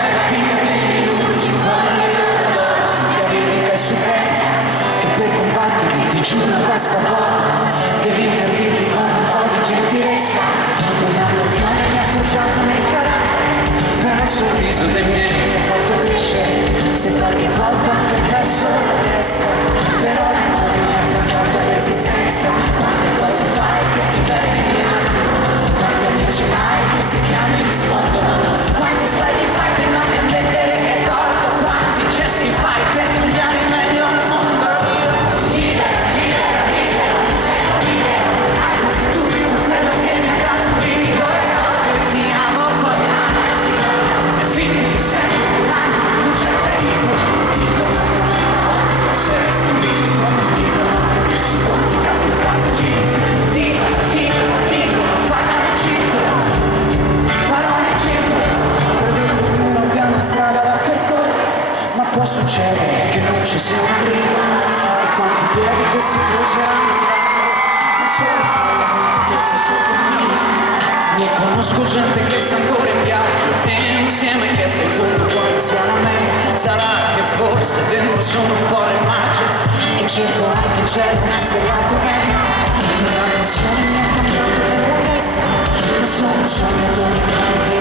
sai la vita degli illusi, con le loro dosi di abilità su te, che per combatterli ti giuro basta poco, devi interdirli con un po' di gentilezza. Un anno fiore mi ha forgiato nel carattere, però il sorriso dei miei mi ha fatto crescere. Se qualche volta ho anche perso la testa, però l'amore mi ha cambiato l'esistenza. Quante cose fai che ti perdi in un attimo, quanti amici hai che se chiami rispondono, quanti sbagli fai per non ammettere che è torto, quanti gesti fai per cambiare meglio il mondo. Libera, libera, libera, mi sento libera, ecco che tutto quello che mi ha dato un brivido e ora ti amo poi amati, e finché ti sento l'anima non c'è pericolo. Dicono che sei stupido, dicono che si complica più facile. Dicono, parole circolano, credo che ognuno abbia una strada da percorrere, ma può succedere che non ci sia un arrivo, e quanti piedi che si cruzzeranno andando, ma solo poi avremo che si sottolinea. Ne conosco gente che sta ancora in viaggio e insieme che sta in fondo quale sia la meglio. Sarà che forse dentro sono un po' immagine e cerco anche in cielo una stella cometa. La passione mi ha cambiato nella testa, ma sono un sognatore che